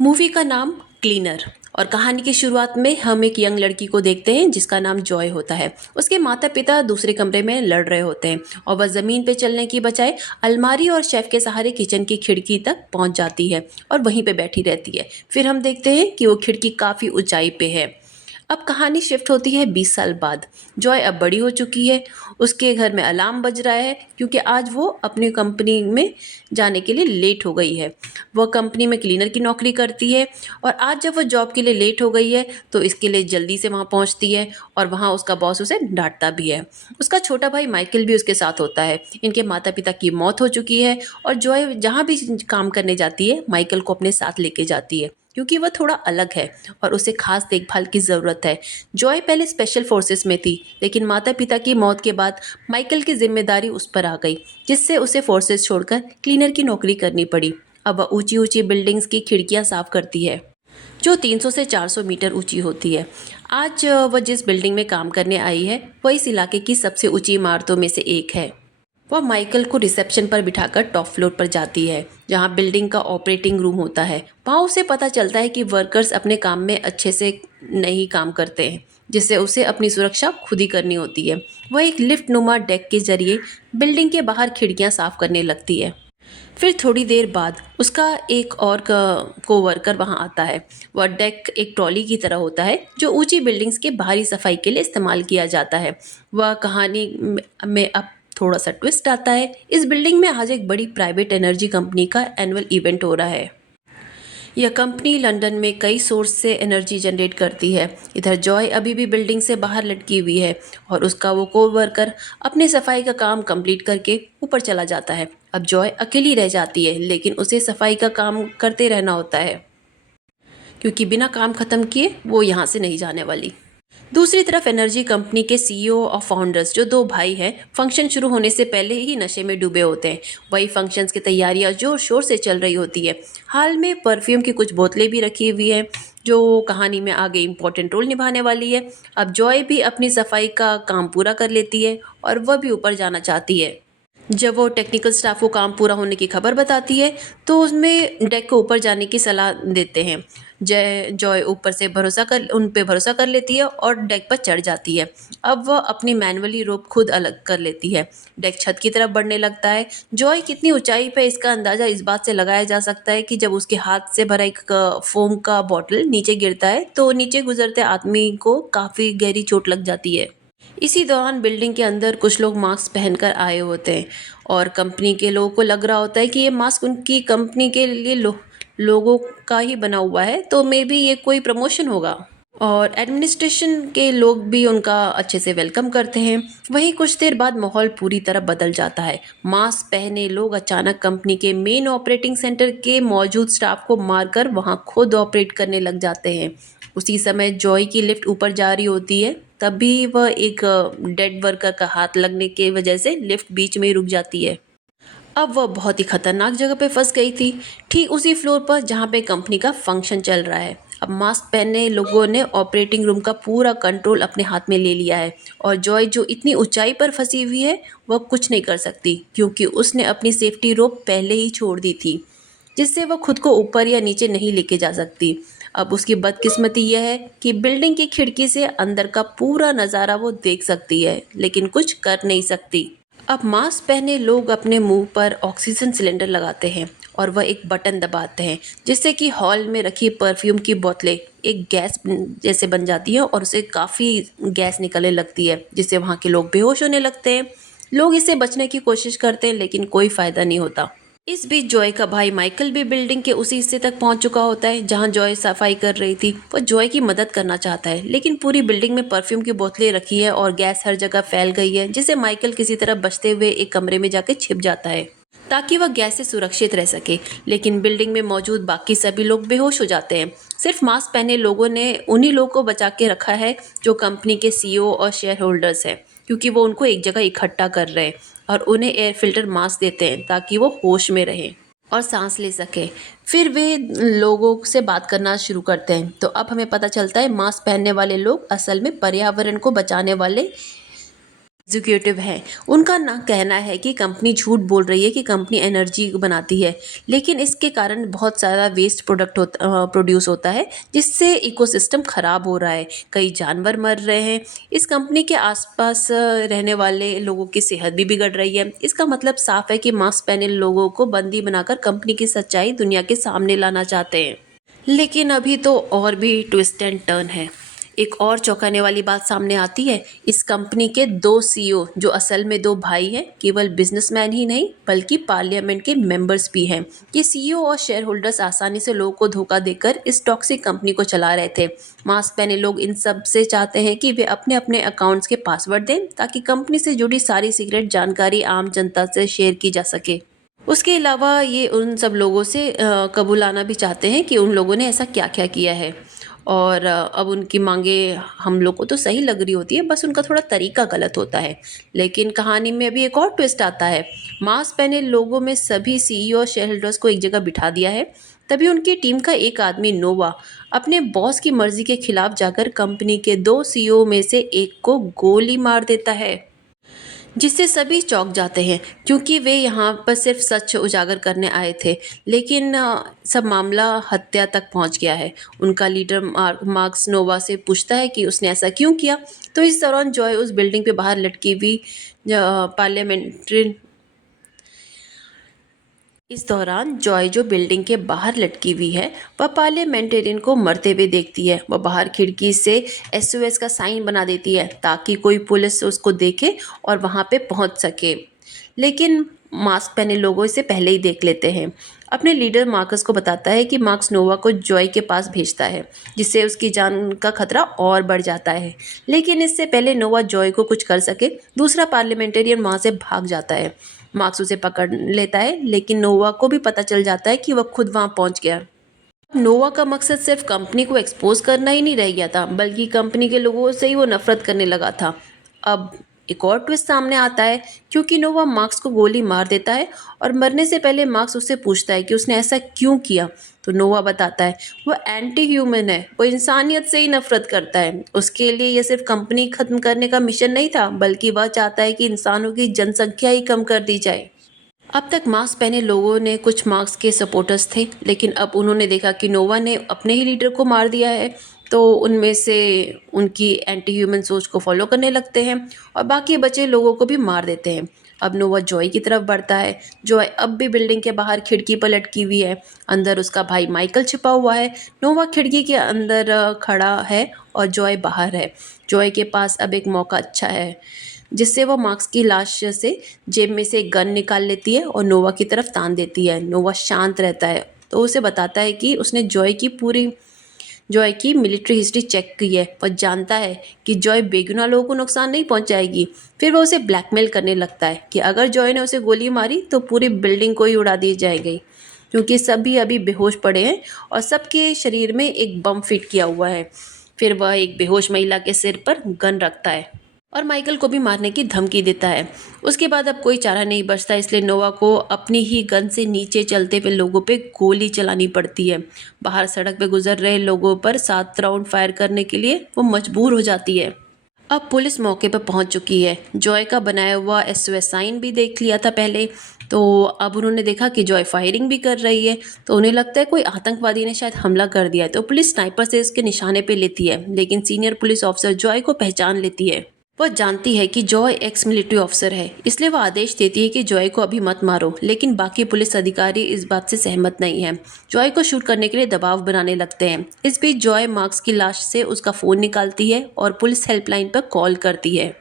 Movie का नाम cleaner. और कहानी की शुरुआत में हम एक यंग लड़की को देखते हैं जिसका नाम जॉय होता है। उसके माता पिता दूसरे कमरे में लड़ रहे होते हैं और वह ज़मीन पे चलने की बजाय अलमारी और शेफ के सहारे किचन की खिड़की तक पहुंच जाती है और वहीं पे बैठी रहती है। फिर हम देखते हैं कि वो खिड़की काफ़ी ऊंचाई पे है। अब कहानी शिफ्ट होती है 20 साल बाद। जॉय अब बड़ी हो चुकी है। उसके घर में अलार्म बज रहा है क्योंकि आज वो अपनी कंपनी में जाने के लिए लेट हो गई है। वह कंपनी में क्लीनर की नौकरी करती है और आज जब वह जॉब के लिए लेट हो गई है तो इसके लिए जल्दी से वहाँ पहुँचती है और वहाँ उसका बॉस उसे डांटता भी है। उसका छोटा भाई माइकल भी उसके साथ होता है। इनके माता पिता की मौत हो चुकी है और जॉय जहाँ भी काम करने जाती है माइकल को अपने साथ लेके जाती है क्योंकि वह थोड़ा अलग है और उसे खास देखभाल की ज़रूरत है। जॉय पहले स्पेशल फोर्सेस में थी लेकिन माता पिता की मौत के बाद माइकल की जिम्मेदारी उस पर आ गई, जिससे उसे फोर्सेस छोड़कर क्लीनर की नौकरी करनी पड़ी। अब वह ऊंची ऊंची बिल्डिंग्स की खिड़कियां साफ करती है जो 300 से 400 मीटर ऊंची होती है। आज वह जिस बिल्डिंग में काम करने आई है वह इस इलाके की सबसे ऊंची इमारतों में से एक है। वह माइकल को रिसेप्शन पर बिठाकर टॉप फ्लोर पर जाती है जहां बिल्डिंग का ऑपरेटिंग रूम होता है। वहां उसे पता चलता है कि वर्कर्स अपने काम में अच्छे से नहीं काम करते हैं, जिससे उसे अपनी सुरक्षा खुद ही करनी होती है। वह एक लिफ्ट नुमा डेक के जरिए बिल्डिंग के बाहर खिड़कियां साफ करने लगती है। फिर थोड़ी देर बाद उसका एक और कोवर्कर वहां आता है। वह डेक एक ट्रॉली की तरह होता है जो ऊंची बिल्डिंग्स के बाहरी सफाई के लिए इस्तेमाल किया जाता है। वह कहानी में अब थोड़ा सा ट्विस्ट आता है। इस बिल्डिंग में आज एक बड़ी प्राइवेट एनर्जी कंपनी का एनुअल इवेंट हो रहा है। यह कंपनी लंदन में कई सोर्स से एनर्जी जनरेट करती है। इधर जॉय अभी भी बिल्डिंग से बाहर लटकी हुई है और उसका वो कोवर्कर अपने सफाई का काम कंप्लीट करके ऊपर चला जाता है। अब जॉय अकेली रह जाती है लेकिन उसे सफाई का काम करते रहना होता है क्योंकि बिना काम खत्म किए वो यहाँ से नहीं जाने वाली। दूसरी तरफ एनर्जी कंपनी के सीईओ और फाउंडर्स जो दो भाई हैं, फंक्शन शुरू होने से पहले ही नशे में डूबे होते हैं। वही फंक्शंस की तैयारियां जोर शोर से चल रही होती है। हाल में परफ्यूम की कुछ बोतलें भी रखी हुई हैं जो कहानी में आगे इम्पोर्टेंट रोल निभाने वाली है। अब जॉय भी अपनी सफाई का काम पूरा कर लेती है और वह भी ऊपर जाना चाहती है। जब वो टेक्निकल स्टाफ को काम पूरा होने की खबर बताती है तो उसमें डेक को ऊपर जाने की सलाह देते हैं। जय जॉय ऊपर से भरोसा कर उन पे भरोसा कर लेती है और डेक पर चढ़ जाती है। अब वह अपनी मैनुअली रोप खुद अलग कर लेती है। डेक छत की तरफ बढ़ने लगता है। जॉय कितनी ऊंचाई पे इसका अंदाजा इस बात से लगाया जा सकता है कि जब उसके हाथ से भरा एक फोम का बॉटल नीचे गिरता है तो नीचे गुजरते आदमी को काफ़ी गहरी चोट लग जाती है। इसी दौरान बिल्डिंग के अंदर कुछ लोग मास्क पहनकर आए होते हैं और कंपनी के लोगों को लग रहा होता है कि ये मास्क उनकी कंपनी के लिए लोगों का ही बना हुआ है, तो मे बी ये कोई प्रमोशन होगा। और एडमिनिस्ट्रेशन के लोग भी उनका अच्छे से वेलकम करते हैं। वहीं कुछ देर बाद माहौल पूरी तरह बदल जाता है। मास्क पहने लोग अचानक कंपनी के मेन ऑपरेटिंग सेंटर के मौजूद स्टाफ को मारकर वहां खुद ऑपरेट करने लग जाते हैं। उसी समय जॉय की लिफ्ट ऊपर जा रही होती है, तभी वह एक डेड वर्कर का हाथ लगने की वजह से लिफ्ट बीच में ही रुक जाती है। अब वह बहुत ही खतरनाक जगह पे फंस गई थी, ठीक उसी फ्लोर पर जहाँ पे कंपनी का फंक्शन चल रहा है। अब मास्क पहने लोगों ने ऑपरेटिंग रूम का पूरा कंट्रोल अपने हाथ में ले लिया है और जॉय जो इतनी ऊंचाई पर फंसी हुई है वह कुछ नहीं कर सकती क्योंकि उसने अपनी सेफ्टी रोप पहले ही छोड़ दी थी, जिससे वह खुद को ऊपर या नीचे नहीं लेके जा सकती। अब उसकी बदकिस्मती यह है कि बिल्डिंग की खिड़की से अंदर का पूरा नज़ारा वो देख सकती है लेकिन कुछ कर नहीं सकती। अब मास्क पहने लोग अपने मुंह पर ऑक्सीजन सिलेंडर लगाते हैं और वह एक बटन दबाते हैं जिससे कि हॉल में रखी परफ्यूम की बोतलें एक गैस जैसे बन जाती हैं और उसे काफ़ी गैस निकलने लगती है जिससे वहाँ के लोग बेहोश होने लगते हैं। लोग इससे बचने की कोशिश करते हैं लेकिन कोई फ़ायदा नहीं होता। इस बीच जॉय का भाई माइकल भी बिल्डिंग के उसी हिस्से तक पहुंच चुका होता है जहां जॉय सफाई कर रही थी। वो जॉय की मदद करना चाहता है लेकिन पूरी बिल्डिंग में परफ्यूम की बोतलें रखी है और गैस हर जगह फैल गई है, जिससे माइकल किसी तरह बचते हुए एक कमरे में जाके छिप जाता है ताकि वह गैस से सुरक्षित रह सके। लेकिन बिल्डिंग में मौजूद बाकी सभी लोग बेहोश हो जाते हैं। सिर्फ मास्क पहने लोगों ने उन्हीं लोगों को बचा के रखा है जो कंपनी के सीईओ और शेयर होल्डर्स हैं, क्योंकि वो उनको एक जगह इकट्ठा कर रहे हैं और उन्हें एयर फिल्टर मास्क देते हैं ताकि वो होश में रहें और सांस ले सके। फिर वे लोगों से बात करना शुरू करते हैं तो अब हमें पता चलता है मास्क पहनने वाले लोग असल में पर्यावरण को बचाने वाले एग्जीक्यूटिव हैं, उनका ना कहना है कि कंपनी झूठ बोल रही है कि कंपनी एनर्जी बनाती है, लेकिन इसके कारण बहुत सारा वेस्ट प्रोड्यूस होता है, जिससे इकोसिस्टम खराब हो रहा है, कई जानवर मर रहे हैं। इस कंपनी के आसपास रहने वाले लोगों की सेहत भी बिगड़ रही है। इसका मतलब साफ है कि मास्क पहने लोगों को बंदी बनाकर कंपनी की सच्चाई दुनिया के सामने लाना चाहते हैं। लेकिन अभी तो और भी ट्विस्ट एंड टर्न है। एक और चौंकाने वाली बात सामने आती है। इस कंपनी के 2 सीईओ, जो असल में 2 भाई हैं, केवल बिजनेसमैन ही नहीं बल्कि पार्लियामेंट के मेंबर्स भी हैं। ये सीईओ और शेयर होल्डर्स आसानी से लोगों को धोखा देकर इस टॉक्सिक कंपनी को चला रहे थे। मास्क पहने लोग इन सब से चाहते हैं कि वे अपने अपने अकाउंट्स के पासवर्ड दें, ताकि कंपनी से जुड़ी सारी सीक्रेट जानकारी आम जनता से शेयर की जा सके। उसके अलावा ये उन सब लोगों से कबूलाना भी चाहते हैं कि उन लोगों ने ऐसा क्या-क्या किया है, और अब उनकी माँगें हम लोग को तो सही लग रही होती है, बस उनका थोड़ा तरीका गलत होता है। लेकिन कहानी में अभी एक और ट्विस्ट आता है। मास्क पहने लोगों में सभी सीईओ और शेयर होल्डर्स को एक जगह बिठा दिया है। तभी उनकी टीम का एक आदमी नोवा अपने बॉस की मर्ज़ी के खिलाफ जाकर कंपनी के 2 सीईओ में से एक को गोली मार देता है। जिससे सभी चौंक जाते हैं, क्योंकि वे यहाँ पर सिर्फ सच उजागर करने आए थे। लेकिन सब मामला हत्या तक पहुँच गया है। उनका लीडर मार्क्स नोवा से पूछता है कि उसने ऐसा क्यों किया। तो इस दौरान जॉय उस बिल्डिंग पे बाहर लटकी हुई पार्लियामेंट्री इस दौरान जॉय जो बिल्डिंग के बाहर लटकी हुई है, वह पार्लियामेंटेरियन को मरते हुए देखती है। वह बाहर खिड़की से एसओएस का साइन बना देती है, ताकि कोई पुलिस उसको देखे और वहाँ पे पहुँच सके। लेकिन मास्क पहने लोगों इसे पहले ही देख लेते हैं। अपने लीडर मार्कस को बताता है कि मार्क्स नोवा को जॉय के पास भेजता है, जिससे उसकी जान का खतरा और बढ़ जाता है। लेकिन इससे पहले नोवा जॉय को कुछ कर सके, दूसरा पार्लियामेंटेरियन वहाँ से भाग जाता है। मार्क्स उसे पकड़ लेता है, लेकिन नोवा को भी पता चल जाता है कि वह खुद वहाँ पहुँच गया। नोवा का मकसद सिर्फ कंपनी को एक्सपोज करना ही नहीं रह गया था, बल्कि कंपनी के लोगों से ही वो नफरत करने लगा था। अब एक और ट्विस्ट सामने आता है, क्योंकि नोवा मार्क्स को गोली मार देता है और मरने से पहले मार्क्स उससे पूछता है कि उसने ऐसा क्यों किया। तो नोवा बताता है वो एंटी ह्यूमन है, वो इंसानियत से ही नफरत करता है। उसके लिए ये सिर्फ कंपनी खत्म करने का मिशन नहीं था, बल्कि वह चाहता है कि इंसानों की जनसंख्या ही कम कर दी जाए। अब तक मास्क पहने लोगों ने कुछ मार्क्स के सपोर्टर्स थे, लेकिन अब उन्होंने देखा कि नोवा ने अपने ही लीडर को मार दिया है, तो उनमें से उनकी एंटी ह्यूमन सोच को फॉलो करने लगते हैं और बाकी बचे लोगों को भी मार देते हैं। अब नोवा जॉय की तरफ बढ़ता है। जॉय अब भी बिल्डिंग के बाहर खिड़की पर लटकी हुई है। अंदर उसका भाई माइकल छिपा हुआ है। नोवा खिड़की के अंदर खड़ा है और जॉय बाहर है। जॉय के पास अब एक मौका अच्छा है, जिससे वो मार्क्स की लाश से जेब में से एक गन निकाल लेती है और नोवा की तरफ तान देती है। नोवा शांत रहता है, तो उसे बताता है कि उसने जॉय की मिलिट्री हिस्ट्री चेक की है। वह जानता है कि जॉय बेगुनाह लोगों को नुकसान नहीं पहुंचाएगी। फिर वो उसे ब्लैकमेल करने लगता है कि अगर जॉय ने उसे गोली मारी तो पूरी बिल्डिंग को ही उड़ा दी जाएगी, क्योंकि सभी अभी बेहोश पड़े हैं और सबके शरीर में एक बम फिट किया हुआ है। फिर वह एक बेहोश महिला के सिर पर गन रखता है और माइकल को भी मारने की धमकी देता है। उसके बाद अब कोई चारा नहीं बचता, इसलिए नोवा को अपनी ही गन से नीचे चलते हुए लोगों पे गोली चलानी पड़ती है। बाहर सड़क पे गुजर रहे लोगों पर 7 राउंड फायर करने के लिए वो मजबूर हो जाती है। अब पुलिस मौके पर पहुंच चुकी है। जॉय का बनाया हुआ एसओएस साइन भी देख लिया था पहले, तो अब उन्होंने देखा कि जॉय फायरिंग भी कर रही है, तो उन्हें लगता है कोई आतंकवादी ने शायद हमला कर दिया है। तो पुलिस स्नाइपर से इसके निशाने पे लेती है, लेकिन सीनियर पुलिस ऑफिसर जॉय को पहचान लेती है। वह जानती है कि जॉय एक्स मिलिट्री ऑफिसर है, इसलिए वह आदेश देती है कि जॉय को अभी मत मारो। लेकिन बाकी पुलिस अधिकारी इस बात से सहमत नहीं है। जॉय को शूट करने के लिए दबाव बनाने लगते हैं। इस बीच जॉय मार्क्स की लाश से उसका फ़ोन निकालती है और पुलिस हेल्पलाइन पर कॉल करती है।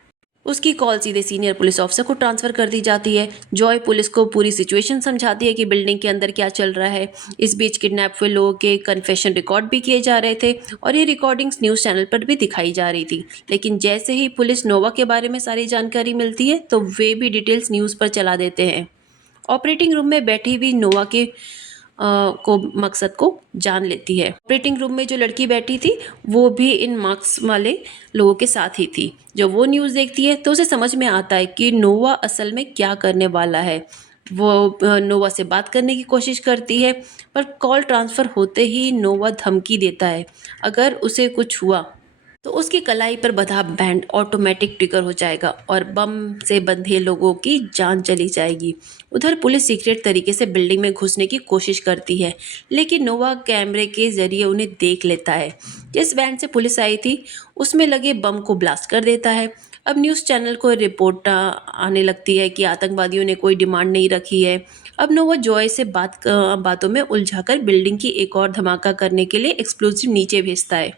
उसकी कॉल सीधे सीनियर पुलिस ऑफिसर को ट्रांसफ़र कर दी जाती है। जॉय पुलिस को पूरी सिचुएशन समझाती है कि बिल्डिंग के अंदर क्या चल रहा है। इस बीच किडनैप हुए लोगों के कन्फेशन रिकॉर्ड भी किए जा रहे थे और ये रिकॉर्डिंग्स न्यूज़ चैनल पर भी दिखाई जा रही थी। लेकिन जैसे ही पुलिस नोवा के बारे में सारी जानकारी मिलती है, तो वे भी डिटेल्स न्यूज़ पर चला देते हैं। ऑपरेटिंग रूम में बैठी हुई नोवा के को मकसद को जान लेती है। ऑपरेटिंग रूम में जो लड़की बैठी थी, वो भी इन मार्क्स वाले लोगों के साथ ही थी। जब वो न्यूज़ देखती है, तो उसे समझ में आता है कि नोवा असल में क्या करने वाला है। वो नोवा से बात करने की कोशिश करती है, पर कॉल ट्रांसफ़र होते ही नोवा धमकी देता है, अगर उसे कुछ हुआ तो उसकी कलाई पर बंधा बैंड ऑटोमेटिक ट्रिगर हो जाएगा और बम से बंधे लोगों की जान चली जाएगी। उधर पुलिस सीक्रेट तरीके से बिल्डिंग में घुसने की कोशिश करती है, लेकिन नोवा कैमरे के जरिए उन्हें देख लेता है। जिस वैन से पुलिस आई थी उसमें लगे बम को ब्लास्ट कर देता है। अब न्यूज़ चैनल को रिपोर्ट आने लगती है कि आतंकवादियों ने कोई डिमांड नहीं रखी है। अब नोवा जॉय से बातों में उलझाकर बिल्डिंग की एक और धमाका करने के लिए एक्सप्लोजिव नीचे भेजता है।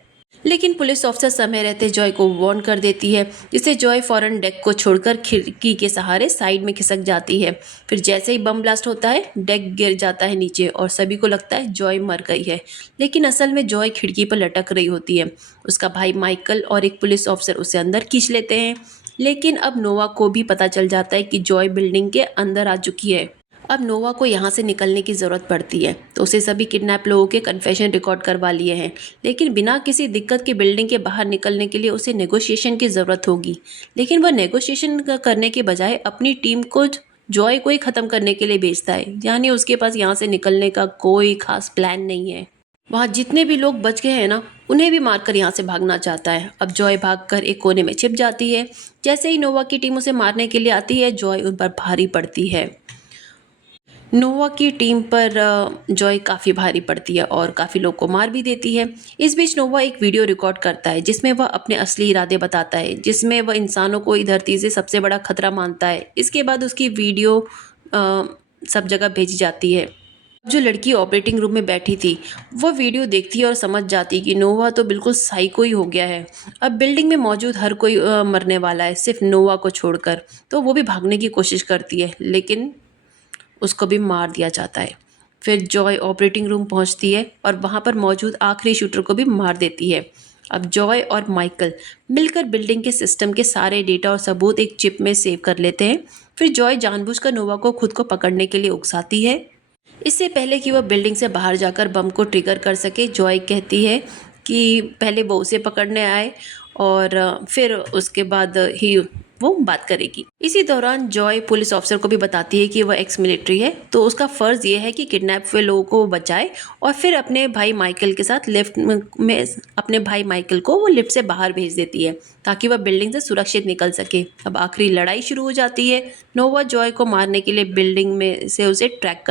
लेकिन पुलिस ऑफिसर समय रहते जॉय को वार्न कर देती है, जिससे जॉय फौरन डेक को छोड़कर खिड़की के सहारे साइड में खिसक जाती है। फिर जैसे ही बम ब्लास्ट होता है डेक गिर जाता है नीचे और सभी को लगता है जॉय मर गई है, लेकिन असल में जॉय खिड़की पर लटक रही होती है। उसका भाई माइकल और एक पुलिस ऑफिसर उसे अंदर खींच लेते हैं, लेकिन अब नोवा को भी पता चल जाता है कि जॉय बिल्डिंग के अंदर आ चुकी है। अब नोवा को यहाँ से निकलने की ज़रूरत पड़ती है, तो उसे सभी किडनैप लोगों के कन्फेशन रिकॉर्ड करवा लिए हैं, लेकिन बिना किसी दिक्कत के बिल्डिंग के बाहर निकलने के लिए उसे नेगोशिएशन की ज़रूरत होगी। लेकिन वह नेगोशिएशन करने के बजाय अपनी टीम को जॉय को ही ख़त्म करने के लिए भेजता है, यानी उसके पास यहाँ से निकलने का कोई खास प्लान नहीं है। वहाँ जितने भी लोग बच गए हैं ना, उन्हें भी मारकर यहाँ से भागना चाहता है। अब जॉय भागकर एक कोने में छिप जाती है। जैसे ही नोवा की टीम उसे मारने के लिए आती है, जॉय उन पर भारी पड़ती है। नोवा की टीम पर जॉय काफ़ी भारी पड़ती है और काफ़ी लोग को मार भी देती है। इस बीच नोवा एक वीडियो रिकॉर्ड करता है जिसमें वह अपने असली इरादे बताता है, जिसमें वह इंसानों को इस धरती से सबसे बड़ा खतरा मानता है। इसके बाद उसकी वीडियो सब जगह भेजी जाती है। जो लड़की ऑपरेटिंग रूम में बैठी थी वो वीडियो देखती है और समझ जाती है कि नोवा तो बिल्कुल साइको ही हो गया है। अब बिल्डिंग में मौजूद हर कोई मरने वाला है, सिर्फ नोवा को छोड़कर। तो वो भी भागने की कोशिश करती है, लेकिन उसको भी मार दिया जाता है। फिर जॉय ऑपरेटिंग रूम पहुंचती है और वहां पर मौजूद आखिरी शूटर को भी मार देती है। अब जॉय और माइकल मिलकर बिल्डिंग के सिस्टम के सारे डेटा और सबूत एक चिप में सेव कर लेते हैं। फिर जॉय जानबूझकर नोवा को खुद को पकड़ने के लिए उकसाती है। इससे पहले कि वह बिल्डिंग से बाहर जाकर बम को ट्रिगर कर सके, जॉय कहती है कि पहले वो उसे पकड़ने आए और फिर उसके बाद ही वो बात करेगी। इसी दौरान जॉय पुलिस ऑफिसर को भी बताती है कि वह एक्स मिलिट्री है, तो उसका फ़र्ज़ ये है कि किडनैप हुए लोगों को बचाए और फिर अपने भाई माइकल के साथ लिफ्ट में अपने भाई माइकल को वो लिफ्ट से बाहर भेज देती है ताकि वह बिल्डिंग से सुरक्षित निकल सके। अब आखिरी लड़ाई शुरू हो जाती है। नोवा जॉय को मारने के लिए बिल्डिंग में से उसे ट्रैक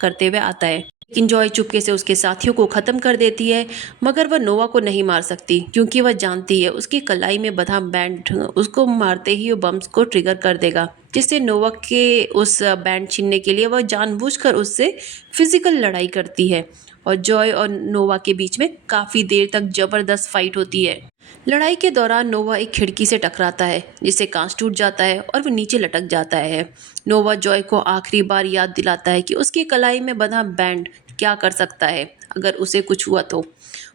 करते हुए आता है, लेकिन जॉय चुपके से उसके साथियों को ख़त्म कर देती है। मगर वह नोवा को नहीं मार सकती क्योंकि वह जानती है उसकी कलाई में बंधा बैंड उसको मारते ही वो बम्स को ट्रिगर कर देगा, जिससे नोवा के उस बैंड छीनने के लिए वह जानबूझकर उससे फिजिकल लड़ाई करती है और जॉय और नोवा के बीच में काफ़ी देर तक ज़बरदस्त फाइट होती है। लड़ाई के दौरान नोवा एक खिड़की से टकराता है, जिससे कांच टूट जाता है और वो नीचे लटक जाता है। नोवा जॉय को आखिरी बार याद दिलाता है कि उसकी कलाई में बंधा बैंड क्या कर सकता है अगर उसे कुछ हुआ तो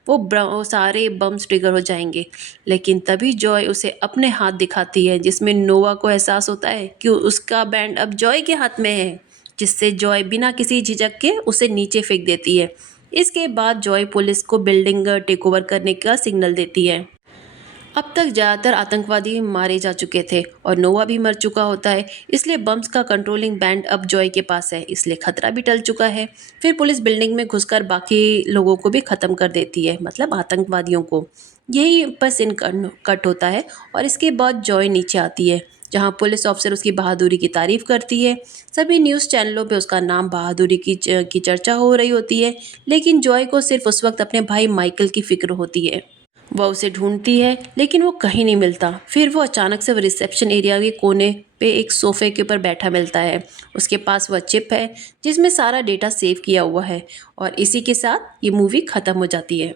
वो सारे बम्स ट्रिगर हो जाएंगे। लेकिन तभी जॉय उसे अपने हाथ दिखाती है, जिसमें नोवा को एहसास होता है कि उसका बैंड अब जॉय के हाथ में है, जिससे जॉय बिना किसी झिझक के उसे नीचे फेंक देती है। इसके बाद जॉय पुलिस को बिल्डिंग टेक ओवर करने का सिग्नल देती है। अब तक ज़्यादातर आतंकवादी मारे जा चुके थे और नोवा भी मर चुका होता है, इसलिए बम्स का कंट्रोलिंग बैंड अब जॉय के पास है, इसलिए खतरा भी टल चुका है। फिर पुलिस बिल्डिंग में घुसकर बाकी लोगों को भी ख़त्म कर देती है, मतलब आतंकवादियों को। यही पर सीन कट होता है और इसके बाद जॉय नीचे आती है, जहां पुलिस ऑफिसर उसकी बहादुरी की तारीफ करती है। सभी न्यूज़ चैनलों पे उसका नाम बहादुरी की चर्चा हो रही होती है, लेकिन जॉय को सिर्फ उस वक्त अपने भाई माइकल की फिक्र होती है। वह उसे ढूंढती है लेकिन वो कहीं नहीं मिलता। फिर वो अचानक से रिसेप्शन एरिया के कोने पे एक सोफे के ऊपर बैठा मिलता है। उसके पास वह चिप है जिसमें सारा डेटा सेव किया हुआ है और इसी के साथ ये मूवी ख़त्म हो जाती है।